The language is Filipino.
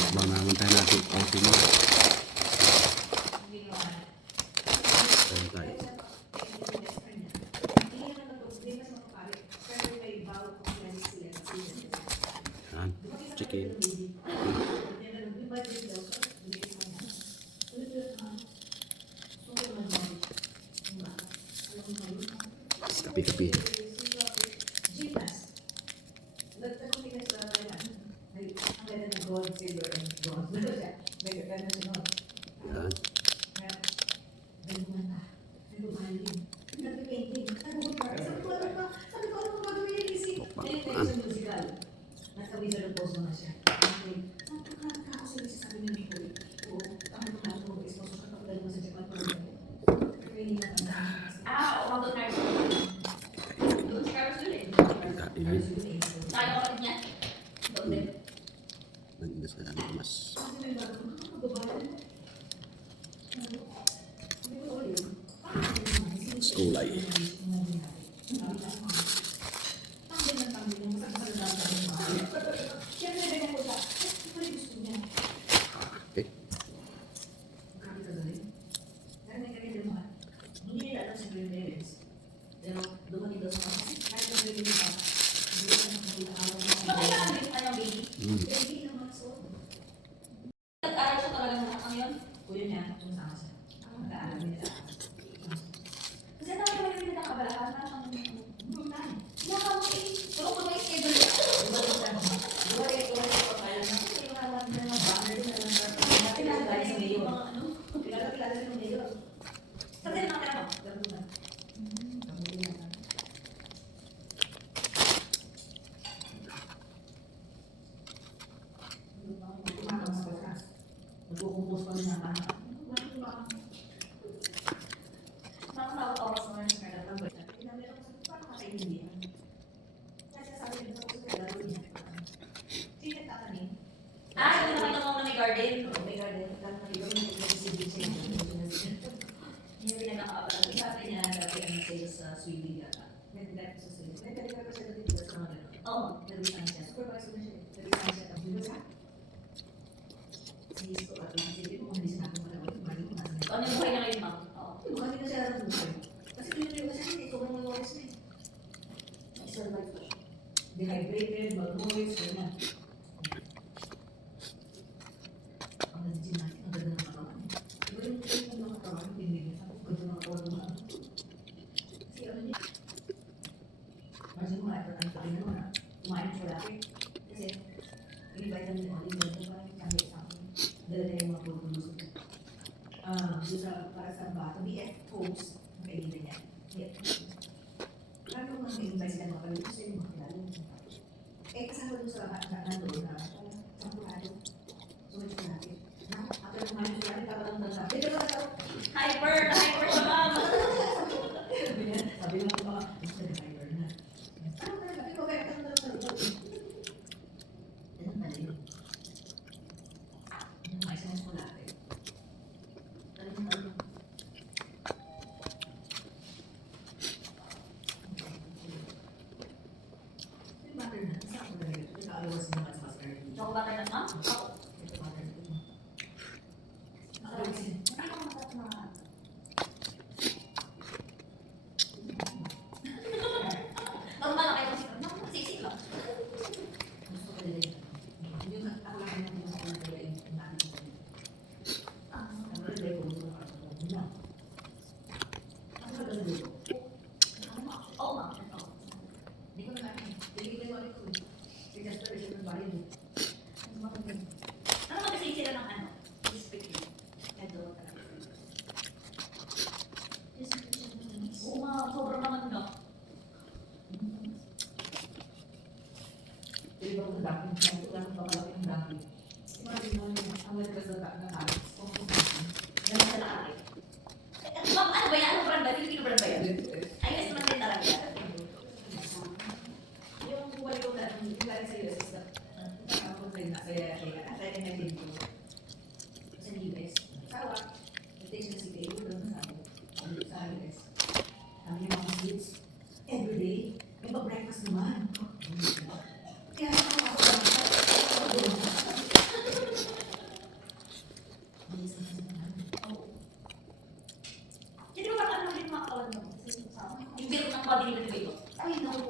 Mukbang naman tayo natin. Okay na. Ayan tayo. Ayan. Chicken. Kapi-kapi. Ayan. Nagdas na lang mas. Skulay. Okay. Nag-aral siya talaga ng anak ngayon? Kuya niya, sumasama siya. Nag-aaral niya. Kasi ang dami naman yung pinakabalakan na siyang nakakaw eh. Pero kung may schedule niya, duwari ko pagkalan na. Kasi yung alam na ng banner din na lang. Pinakabalakan sa mayor. Pinakabalakan sa mayor. Sa tayo mga kaya mo? Gabunan. Nagkukumpos pa rin ang anak. Nakatawa-tawa sa mga nagkaroon ng bata. Pinamira ko sa paano kakaintindihan. Kasi sabi rin sa kusok na laro niya. Sino nagtatanim? Yung nakita mo na may garden? May garden. Tapos nakita mo yung exhibition. Yung pinakakaapalan. Sabi niya, dati ang sales sa Sweden yata. Nagdadap sa Sweden. Nagdadap pa siya dati dito sa mga gano'n. Oo, nag-resign siya. Supervisor na siya. Nag-resign siya. Tapos dito sa Sisto at sige mo kung hindi sinabi mo na balik mo na. Ano yung buhay niya ngayon, ma'am? Oo. Buhay niya siya sa buhay. Kasi pinili ko siya, hindi ko mga oras na eh. Survive ko siya. Dehydrated, malnourished, ganyan. Ang nag-gym natin, ang ganda ng katawan. Iba yung ganda ng katawan, pinili sa kung ganda ng katawan mo. Kasi ano niya? Kasi mga effort ang sabi naman na kumain siya laki. Kasi, in-invite namin yung olive oil, diba yung kami sa akin. Dala na yung mga pagkulusok. Para sa bata, BF Homes, ang kaibigan niya. BF Homes. Lalo mga may-invite sila mga kalito sa yung mga kilala. Kasama doon sa nandoon na sampurado. Sumunod ko natin. After kumain siya natin, kapag ang dala. Hyper siya, ma'am! Sabi lang ko mga, gusto na hyper na. Ano talaga? Ikaw kaya ka sa loob. Ganun pala yun. Yung mga isang ko natin. Talagang yung butter na, isa ako talaga. Naka-alawas naman sa butter. Choco butter na, ma'am? Ako. Ito butter na ito. Naka-alawas yun. Hindi ako matatama. Normal lang kayo kasi. Sisig lang. Gusto ko nila yun. Yung ako lang yung gusto ko nila yung natin ko. Ang nilay ko gusto ko na. Ang nilay ko gusto ko. Oo, ma'am. Hindi ko na natin. Hindi ko na ito. Kasi just siya ng bayan. Ano kasi sila ng ano? Speaking. Ito. Oo, ma'am. Sobrang naman na. Hindi ba kung dami? Hindi ko lang pakalaki ng dami. Imagine mo yung ang nagkasata ng alis. Ganun sa lahat. Ma'am, ano ba yan? Ano brand ba? Filipino brand ba yan? Ayos naman din talaga. Yung buhay ko na, yung galing sa US is na, nakakapon rin na, kaya na din ko. Sa US. Sawa, nag-taste na si Kayo, doon na sa US. Kami yung mga kids, everyday, may pa-breakfast naman. Kaya body dito. Ay, naku po,